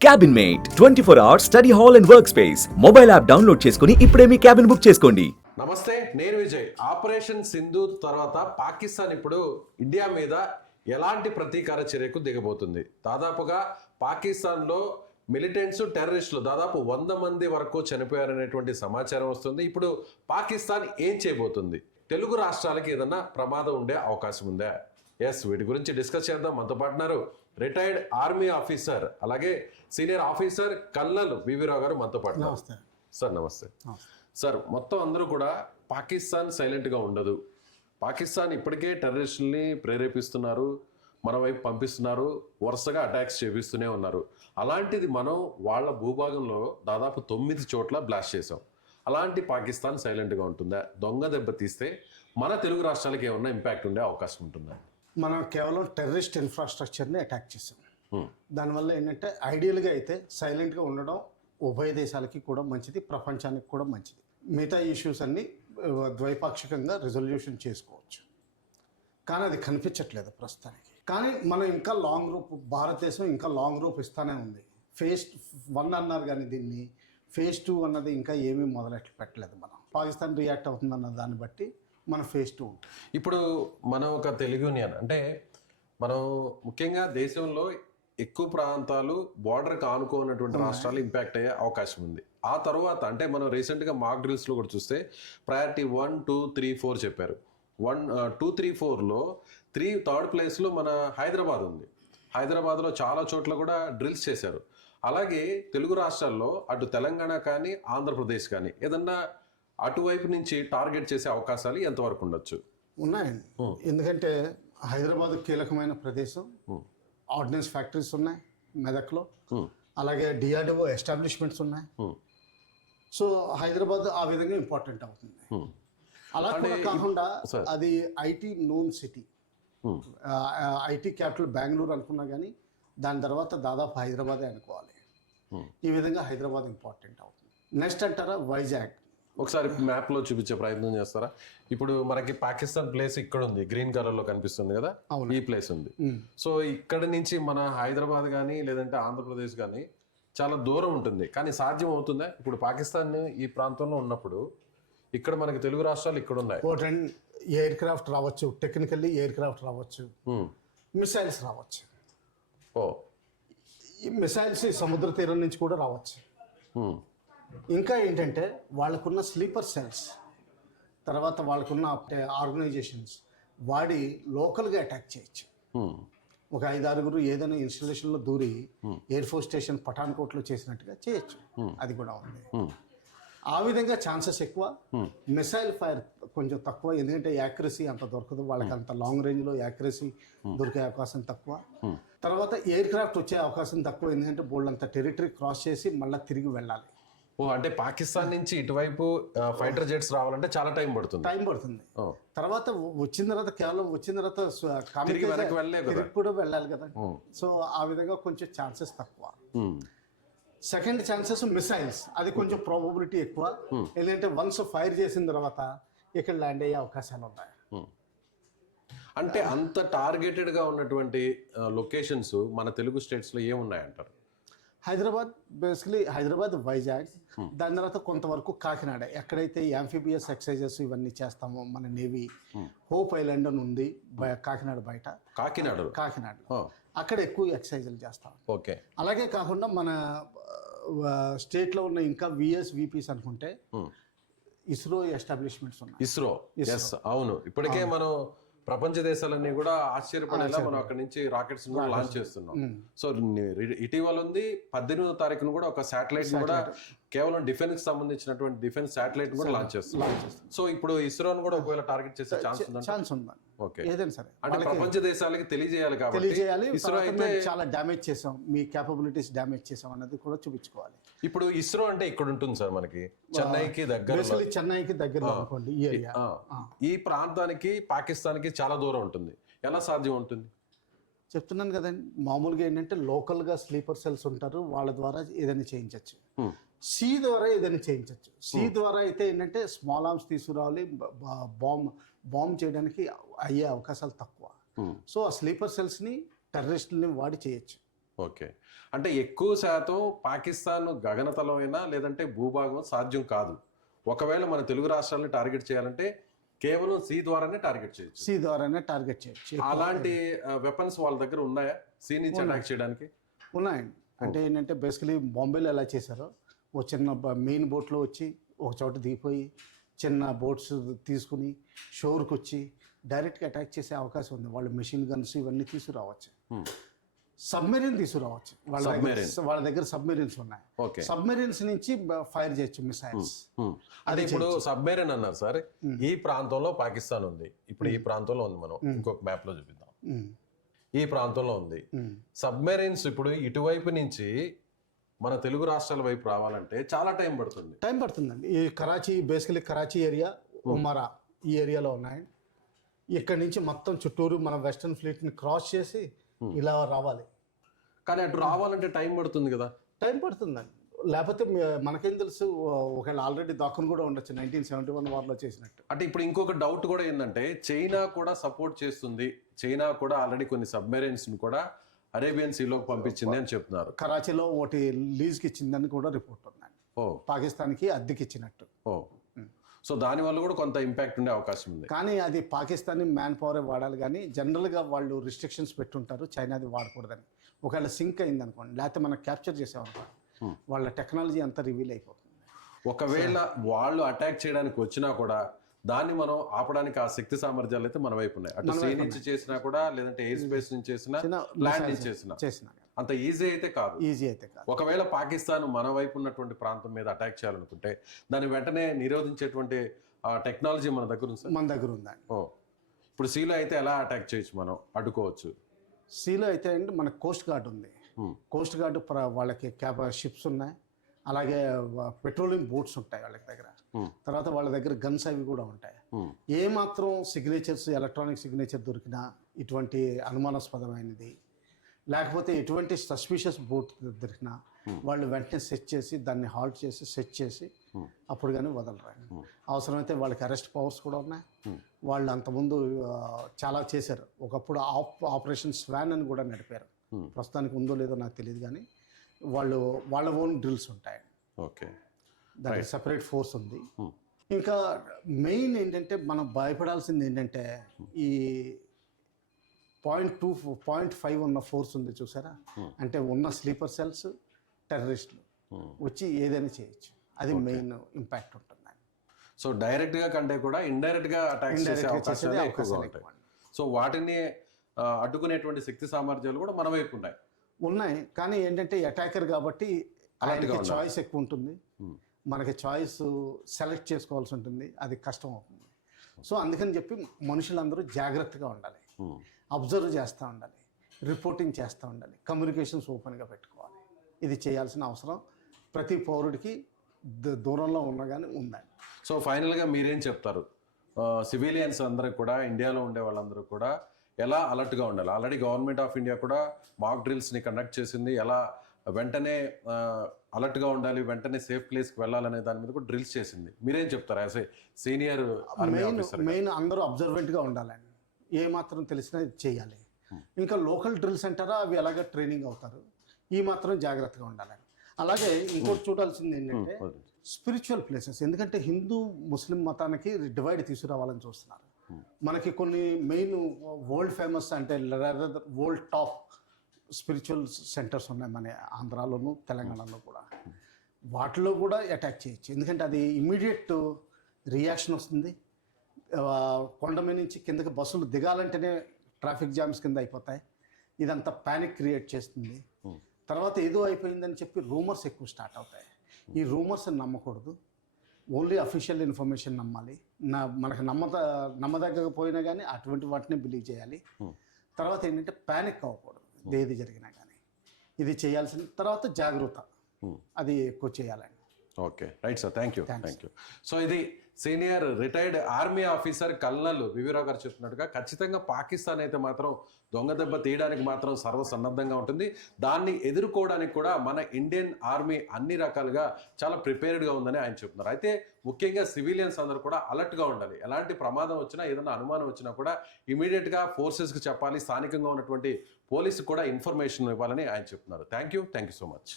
Cabin mate 24 hours study hall and work space mobile app download చేసుకుని ఇప్పుడే మీ cabin book చేసుకోండి. నమస్తే, నేను విజయ్. ఆపరేషన్ సింధూర్ తర్వాత పాకిస్తాన్ ఇప్పుడు ఇండియా మీద ఎలాంటి ప్రతీకార చర్యకు దిగబోతుంది? దాదాపుగా పాకిస్తాన్లో మిలిటెంట్స్ టెర్రరిస్టులు దాదాపు 100 మంది వరకు చనిపోయారనేటువంటి సమాచారం వస్తుంది. ఇప్పుడు పాకిస్తాన్ ఏం చేయబోతుంది? తెలుగు రాష్ట్రాలకి ఏదన్నా ప్రమాదం ఉండే అవకాశం ఉందా? ఎస్, వీటి గురించి డిస్కస్ చేద్దాం. మనతో పాటున్నారు రిటైర్డ్ ఆర్మీ ఆఫీసర్, అలాగే సీనియర్ ఆఫీసర్ కల్నల్ వివి రావు గారు మనతో పాటు. సార్ నమస్తే. సార్, మొత్తం అందరూ కూడా పాకిస్తాన్ సైలెంట్గా ఉండదు, పాకిస్తాన్ ఇప్పటికే టెర్రరిస్టుల్ని ప్రేరేపిస్తున్నారు, మన వైపు పంపిస్తున్నారు, వరుసగా అటాక్స్ చేపిస్తూనే ఉన్నారు. అలాంటిది మనం వాళ్ళ భూభాగంలో దాదాపు 9 చోట్ల బ్లాస్ట్ చేసాం. అలాంటి పాకిస్తాన్ సైలెంట్గా ఉంటుందా? దొంగ దెబ్బ తీస్తే మన తెలుగు రాష్ట్రాలకి ఏమన్నా ఇంపాక్ట్ ఉండే అవకాశం ఉంటుందా? మనం కేవలం టెర్రరిస్ట్ ఇన్ఫ్రాస్ట్రక్చర్ని అటాక్ చేసాం. దానివల్ల ఏంటంటే ఐడియల్గా అయితే సైలెంట్గా ఉండడం ఉభయ దేశాలకి కూడా మంచిది, ప్రపంచానికి కూడా మంచిది. మిగతా ఇష్యూస్ అన్నీ ద్వైపాక్షికంగా రిజల్యూషన్ చేసుకోవచ్చు. కానీ అది కనిపించట్లేదు ప్రస్తుతానికి. కానీ మనం ఇంకా లాంగ్ రూప్, భారతదేశం ఇంకా లాంగ్ రూప్ ఇస్తానే ఉంది. ఫేజ్ 1 అన్నారు కానీ దీన్ని ఫేజ్ 2 అన్నది ఇంకా ఏమీ మొదలెట్లు పెట్టలేదు. మనం పాకిస్తాన్ రియాక్ట్ అవుతుందన్న దాన్ని బట్టి మన ఫేజ్ 2 ఉంటుంది. ఇప్పుడు మనం ఒక తెలుగు యూనియన్ అంటే మనం ముఖ్యంగా దేశంలో ఎక్కువ ప్రాంతాలు బార్డర్కి ఆనుకోనటువంటి రాష్ట్రాలు ఇంపాక్ట్ అయ్యే అవకాశం ఉంది. ఆ తర్వాత అంటే మనం రీసెంట్గా మాక్ డ్రిల్స్లో కూడా చూస్తే ప్రయారిటీ 1, 2, 3, 4 చెప్పారు. 1, 2, 3, 4లో థర్డ్ ప్లేస్లో మన హైదరాబాద్ ఉంది. హైదరాబాద్లో చాలా చోట్ల కూడా డ్రిల్స్ చేశారు. అలాగే తెలుగు రాష్ట్రాల్లో అటు తెలంగాణ కానీ ఆంధ్రప్రదేశ్ కానీ ఏదన్నా అటువైపు నుంచి టార్గెట్ చేసే అవకాశాలు ఎంతవరకు ఉండొచ్చు? ఉన్నాయండి. ఎందుకంటే హైదరాబాద్ కీలకమైన ప్రదేశం. ఆర్డినెన్స్ ఫ్యాక్టరీస్ ఉన్నాయి మెదక్లో, అలాగే డిఆర్డిఓ ఎస్టాబ్లిష్మెంట్స్ ఉన్నాయి. సో హైదరాబాద్ ఆ విధంగా ఇంపార్టెంట్ అవుతుంది. అలా కూడా కాకుండా అది IT known city, IT capital Bengaluru అనుకున్నా కానీ దాని తర్వాత దాదాపు హైదరాబాదే అనుకోవాలి. ఈ విధంగా హైదరాబాద్ ఇంపార్టెంట్ అవుతుంది. నెక్స్ట్ అంటారా వైజాగ్. ఒకసారి మ్యాప్లో చూపించే ప్రయత్నం చేస్తారా? ఇప్పుడు మనకి పాకిస్తాన్ ప్లేస్ ఇక్కడ ఉంది, గ్రీన్ కలర్లో కనిపిస్తుంది కదా, ఈ ప్లేస్ ఉంది. సో ఇక్కడ నుంచి మన హైదరాబాద్ కానీ లేదంటే ఆంధ్రప్రదేశ్ కానీ చాలా దూరం ఉంటుంది. కానీ సాధ్యం అవుతుందా? ఇప్పుడు పాకిస్తాన్ ఈ ప్రాంతంలో ఉన్నప్పుడు ఇక్కడ మనకి తెలుగు రాష్ట్రాలు ఇక్కడ ఉన్నాయి. ఎయిర్ క్రాఫ్ట్ రావచ్చు, టెక్నికల్లీ ఎయిర్ క్రాఫ్ట్ రావచ్చు, మిసైల్స్ రావచ్చు. ఈ మిసైల్స్ సముద్ర తీరం నుంచి కూడా రావచ్చు. ఇంకా ఏంటంటే వాళ్ళకున్న స్లీపర్ సెల్స్, తర్వాత వాళ్ళకున్న ఆర్గనైజేషన్స్ వాడి లోకల్గా అటాక్ చేయొచ్చు. ఒక 5-6 ఏదైనా ఇన్స్టాలేషన్లో దూరి ఎయిర్ ఫోర్స్ స్టేషన్ పఠాన్కోట్లో చేసినట్టుగా చేయొచ్చు. అది కూడా ఉంది. ఆ విధంగా ఛాన్సెస్ ఎక్కువ. మిసైల్ ఫైర్ కొంచెం తక్కువ, ఎందుకంటే యాక్యురసీ అంత దొరకదు వాళ్ళకి. అంత లాంగ్ రేంజ్లో యాక్యురసీ దొరికే అవకాశం తక్కువ. తర్వాత ఎయిర్ క్రాఫ్ట్ వచ్చే అవకాశం తక్కువ, ఎందుకంటే బోల్డ్ అంత టెరిటరీ క్రాస్ చేసి మళ్ళీ తిరిగి వెళ్ళాలి. అంటే పాకిస్తాన్ నుంచి ఇటువైపు ఫైటర్ జెట్స్ రావాలంటే చాలా టైం పడుతుంది. తర్వాత వచ్చిన తర్వాత కేవలం వచ్చిన తర్వాత కూడా వెళ్ళాలి కదా. సో ఆ విధంగా కొంచెం ఛాన్సెస్ తక్కువ. సెకండ్ ఛాన్సెస్ మిసైల్స్, అది కొంచెం ప్రాబబిలిటీ ఎక్కువ. ఎందుకంటే వన్స్ ఫైర్ చేసిన తర్వాత ఇక్కడ ల్యాండ్ అయ్యే అవకాశాలు ఉన్నాయి. అంటే అంత టార్గెటెడ్గా ఉన్నటువంటి లొకేషన్స్ మన తెలుగు స్టేట్స్లో ఏమున్నాయంటారు? హైదరాబాద్, బేసికలీ హైదరాబాద్, వైజాగ్, దాని తర్వాత కొంతవరకు కాకినాడ, ఎక్కడైతే యాంఫిబియస్ ఎక్సర్సైజెస్ ఇవన్నీ చేస్తామో మన నేవీ. హోప్ ఐలాండ్ అని ఉంది కాకినాడ బయట, కాకినాడ అక్కడ ఎక్కువ ఎక్సర్సైజులు చేస్తాం. ఓకే. అలాగే అలాగే కాకుండా మన స్టేట్లో ఉన్న ఇంకా విఎస్విపిస్ అనుకుంటే ఇస్రో ఎస్టాబ్లిష్మెంట్స్ ఉన్నాయి. ఇస్రో, అవును. ఇప్పటికే మనం ప్రపంచ దేశాలన్నీ కూడా ఆశ్చర్యపడేలా మనం అక్కడి నుంచి రాకెట్స్ లాంచ్ చేస్తున్నాం. సో ఇటీవల ఉంది 18వ తారీఖున కూడా ఒక శాటిలైట్ కూడా కేవలం డిఫెన్స్ సంబంధించినటువంటి డిఫెన్స్ శాటిలైట్ కూడా లాంచ్ చేస్తున్నాం. సో ఇప్పుడు ఇస్రోని కూడా ఒకవేళ టార్గెట్ చేసే ఛాన్స్ ఉంది. ఓకే. ఏదైనా సరే అంటే ప్రపంచ దేశాలకి తెలియజేయాలి కాబట్టి ఇస్రో అయితే చాలా డ్యామేజ్ చేసాం, మీ క్యాపబిలిటీస్ డ్యామేజ్ చేసాం అన్నది కూడా చూపించుకోవాలి. ఇప్పుడు ఇస్రో అంటే ఇక్కడ ఉంటుంది సార్, మనకి చెన్నైకి దగ్గర అనుకోండి. ఈ ప్రాంతానికి పాకిస్తాన్కి చాలా దూరం ఉంటుంది. ఎలా సాధ్యం ఉంటుంది? చెప్తున్నాను కదండి, మామూలుగా ఏంటంటే లోకల్గా స్లీపర్ సెల్స్ ఉంటారు, వాళ్ళ ద్వారా ఏదైనా చేయించవచ్చు. సీ ద్వారా ఏదైనా చేయించవచ్చు. సీ ద్వారా అయితే ఏంటంటే స్మాల్ ఆర్మ్స్ తీసుకురావాలి, బాంబ్ చేయడానికి అయ్యే అవకాశాలు తక్కువ. సో ఆ స్లీపర్ సెల్స్ని టెర్రరిస్టులని వాడి చేయొచ్చు. ఓకే, అంటే ఎక్కువ శాతం పాకిస్తాన్ గగనతలమైనా లేదంటే భూభాగం సాధ్యం కాదు. ఒకవేళ మన తెలుగు రాష్ట్రాలను టార్గెట్ చేయాలంటే కేవలం సీ ద్వారానే టార్గెట్ చేయొచ్చు. సీ ద్వారానే టార్గెట్ చేయొచ్చు. అలాంటి వెపన్స్ వాళ్ళ దగ్గర ఉన్నాయా సీ నుంచి అటాక్ చేయడానికి? ఉన్నాయండి. అంటే ఏంటంటే బేసికలీ బాంబేలో ఎలా చేశారో ఓ చిన్న మెయిన్ బోట్లో వచ్చి ఒక చోట దిగిపోయి చిన్న బోట్స్ తీసుకుని షోర్కి వచ్చి డైరెక్ట్గా అటాక్ చేసే అవకాశం ఉంది. వాళ్ళు మెషిన్ గన్స్ ఇవన్నీ తీసుకురావచ్చు, సబ్మెరీన్ తీసుకురావచ్చు. వాళ్ళ దగ్గర సబ్మెరీన్స్ ఉన్నాయి. ఓకే, సబ్మెరీన్స్ నుంచి ఫైర్ చేయొచ్చు మిసైల్స్. అది ఇప్పుడు సబ్మెరీన్ అన్నారు సార్, ఈ ప్రాంతంలో పాకిస్తాన్ ఉంది, ఇప్పుడు ఈ ప్రాంతంలో ఉంది, మనం ఇంకొక మ్యాప్ లో చూపిద్దాం. ఈ ప్రాంతంలో ఉంది సబ్మెరీన్స్. ఇప్పుడు ఇటువైపు నుంచి మన తెలుగు రాష్ట్రాల వైపు రావాలంటే చాలా టైం పడుతుందండి. ఈ కరాచీ, బేసికలీ కరాచీ ఏరియా, ఉమరా ఈ ఏరియాలో ఉన్నాయి. ఇక్కడి నుంచి మొత్తం చుట్టూరు మన వెస్టర్న్ ఫ్లీట్ని క్రాస్ చేసి ఇలా రావాలి. కానీ అటు రావాలంటే టైం పడుతుంది కదా. టైం పడుతుందండి. లేకపోతే మనకేం తెలుసు, ఒకవేళ ఆల్రెడీ దాక్కుని కూడా ఉండొచ్చు 1971 వార్లో చేసినట్టు. అంటే ఇప్పుడు ఇంకొక డౌట్ కూడా ఏంటంటే చైనా కూడా సపోర్ట్ చేస్తుంది. చైనా కూడా ఆల్రెడీ కొన్ని సబ్మెరైన్స్ కూడా అరేబియన్ సీలోకి పంపించింది అని చెప్తున్నారు. కరాచీలో ఒకటి లీజ్కి ఇచ్చిందని కూడా రిపోర్ట్ ఉందండి. పాకిస్తాన్కి అద్దెకి ఇచ్చినట్టు. సో దానివల్ల కూడా కొంత ఇంపాక్ట్ ఉండే అవకాశం ఉంది. కానీ అది పాకిస్తాన్ మ్యాన్ పవరే వాడాలి, కానీ జనరల్గా వాళ్ళు రిస్ట్రిక్షన్స్ పెట్టుంటారు చైనాది వాడకూడదని. ఒకవేళ సింక్ అయింది అనుకోండి, లేకపోతే మనం క్యాప్చర్ చేసామనుకోండి, వాళ్ళ టెక్నాలజీ అంతా రివీల్ అయిపోతుంది. ఒకవేళ వాళ్ళు అటాక్ చేయడానికి వచ్చినా కూడా దాన్ని మనం ఆపడానికి ఆ శక్తి సామర్థ్యాలు అయితే మన వైపు ఉన్నాయి. అటు సీ నుంచి చేసినా కూడా, లేదంటే ఎయిర్ స్పేస్ నుంచి చేసినా, ల్యాండ్ నుంచి చేసినా అంత ఈజీ అయితే కాదు. ఒకవేళ పాకిస్తాన్ మన వైపు ఉన్నటువంటి ప్రాంతం మీద అటాక్ చేయాలనుకుంటే దాన్ని వెంటనే నిరోధించేటువంటి టెక్నాలజీ మన దగ్గర ఉంది. మన దగ్గర ఉందండి. ఇప్పుడు సీలో అయితే ఎలా అటాక్ చేయొచ్చు, మనం అడ్డుకోవచ్చు? సీలో అయితే అండి మన కోస్ట్ గార్డ్ ఉంది. కోస్ట్ గార్డ్ వాళ్ళకి షిప్స్ ఉన్నాయి, అలాగే పెట్రోలియం బోట్స్ ఉంటాయి వాళ్ళ దగ్గర. తర్వాత వాళ్ళ దగ్గర గన్స్ అవి కూడా ఉంటాయి. ఏ మాత్రం సిగ్నేచర్స్, ఎలక్ట్రానిక్ సిగ్నేచర్ దొరికినా, ఇటువంటి అనుమానాస్పదమైనది లేకపోతే ఎటువంటి సస్పిషియస్ బోట్ దొరికినా వాళ్ళు వెంటనే సెట్ చేసి దాన్ని హాల్ట్ చేసి సెట్ చేసి అప్పుడు కానీ వదలరు. అవసరమైతే వాళ్ళకి అరెస్ట్ పవర్స్ కూడా ఉన్నాయి. వాళ్ళు అంతకుముందు చాలా చేశారు. ఒకప్పుడు ఆపరేషన్ స్వాన్ అని కూడా నడిపారు. ప్రస్తుతానికి ఉందో లేదో నాకు తెలియదు, కానీ వాళ్ళు వాళ్ళ ఓన్ డ్రిల్స్ ఉంటాయి. ఓకే, దానికి సపరేట్ ఫోర్స్ ఉంది. ఇంకా మెయిన్ ఏంటంటే మనం భయపడాల్సింది ఏంటంటే ఈ 0.5 ఉన్న ఫోర్స్ ఉంది చూసారా, అంటే ఉన్న స్లీపర్ సెల్స్, టెర్రరిస్టులు వచ్చి ఏదైనా చేయొచ్చు. అది మెయిన్ ఇంపాక్ట్ ఉంటుంది. సో డైరెక్ట్గా కంటే కూడా ఇండైరెక్ట్గా అటాక్ చేసే అవకాశాలు ఎక్కువగా ఉంటాయి. సో వాటిని అడ్డుకునేటువంటి శక్తి సామర్థ్యాలు కూడా మన వైపు ఉన్నాయి. కానీ ఏంటంటే అటాకర్ కాబట్టి అలాంటి చాయిస్ ఎక్కువ ఉంటుంది. మనకి చాయిస్ సెలెక్ట్ చేసుకోవాల్సి ఉంటుంది, అది కష్టం అవుతుంది. సో అందుకని చెప్పి మనుషులందరూ జాగ్రత్తగా ఉండాలి, అబ్జర్వ్ చేస్తూ ఉండాలి, రిపోర్టింగ్ చేస్తూ ఉండాలి, కమ్యూనికేషన్స్ ఓపెన్గా పెట్టుకోవాలి. ఇది చేయాల్సిన అవసరం ప్రతి పౌరుడికి దూరంలో ఉన్నా కానీ ఉందండి. సో ఫైనల్గా మీరేం చెప్తారు? సివిలియన్స్ అందరికి కూడా, ఇండియాలో ఉండే వాళ్ళందరూ కూడా ఎలా అలర్ట్గా ఉండాలి? ఆల్రెడీ గవర్నమెంట్ ఆఫ్ ఇండియా కూడా మాక్ డ్రిల్స్ని కండక్ట్ చేసింది. ఎలా వెంటనే అలర్ట్గా ఉండాలి, వెంటనే సేఫ్ ప్లేస్కి వెళ్ళాలనే దాని మీద కూడా డ్రిల్స్ చేసింది. మీరేం చెప్తారు as a senior army officer? Main అందరూ అబ్జర్వెంట్గా ఉండాలండి. ఏ మాత్రం తెలిసినా చేయాలి. ఇంకా లోకల్ డ్రిల్స్ అంటారా, అవి ఎలాగ ట్రైనింగ్ అవుతారు. ఈ మాత్రం జాగ్రత్తగా ఉండాలని. అలాగే ఇంకోటి చూడాల్సింది ఏంటంటే స్పిరిచువల్ ప్లేసెస్. ఎందుకంటే హిందూ ముస్లిం మతానికి డివైడ్ తీసుకురావాలని చూస్తున్నారు. మనకి కొన్ని మెయిన్ వరల్డ్ ఫేమస్ అంటే వరల్డ్ టాప్ స్పిరిచువల్ సెంటర్స్ ఉన్నాయి మన ఆంధ్రాలోను తెలంగాణలో కూడా. వాటిలో కూడా అటాక్ చేయొచ్చు. ఎందుకంటే అది ఇమ్మీడియట్ రియాక్షన్ వస్తుంది. కొండ మీద నుంచి కిందకి బస్సులు దిగాలంటేనే ట్రాఫిక్ జామ్స్ కింద అయిపోతాయి. ఇదంతా ప్యానిక్ క్రియేట్ చేస్తుంది. తర్వాత ఏదో అయిపోయిందని చెప్పి రూమర్స్ ఎక్కువ స్టార్ట్ అవుతాయి. ఈ రూమర్స్ నమ్మకూడదు, ఓన్లీ అఫీషియల్ ఇన్ఫర్మేషన్ నమ్మాలి. మనకు నమ్మదగ్గకపోయినా కానీ అటువంటి వాటిని బిలీవ్ చేయాలి. తర్వాత ఏంటంటే ప్యానిక్ అవ్వకూడదు ఏది జరిగినా కానీ. ఇది చేయాల్సిన తర్వాత జాగ్రత్త అది ఎక్కువ చేయాలండి. Okay right sir, thank you. So ఇది senior retired army officer colonel V V Rao గారు చెప్తున్నట్టుగా ఖచ్చితంగా పాకిస్తాన్ అయితే మాత్రం దొంగ దెబ్బ తీయడానికి మాత్రం సర్వసన్నద్ధంగా ఉంటుంది. దాన్ని ఎదుర్కోవడానికి కూడా మన ఇండియన్ ఆర్మీ అన్ని రకాలుగా చాలా ప్రిపేర్డ్గా ఉందని ఆయన చెప్తున్నారు. అయితే ముఖ్యంగా సివిలియన్స్ అందరూ కూడా అలర్ట్గా ఉండాలి. ఎలాంటి ప్రమాదం వచ్చినా, ఏదైనా అనుమానం వచ్చినా కూడా ఇమీడియట్గా ఫోర్సెస్కి చెప్పాలి. స్థానికంగా ఉన్నటువంటి పోలీసుకు కూడా ఇన్ఫర్మేషన్ ఇవ్వాలని ఆయన చెప్తున్నారు. Thank you so much.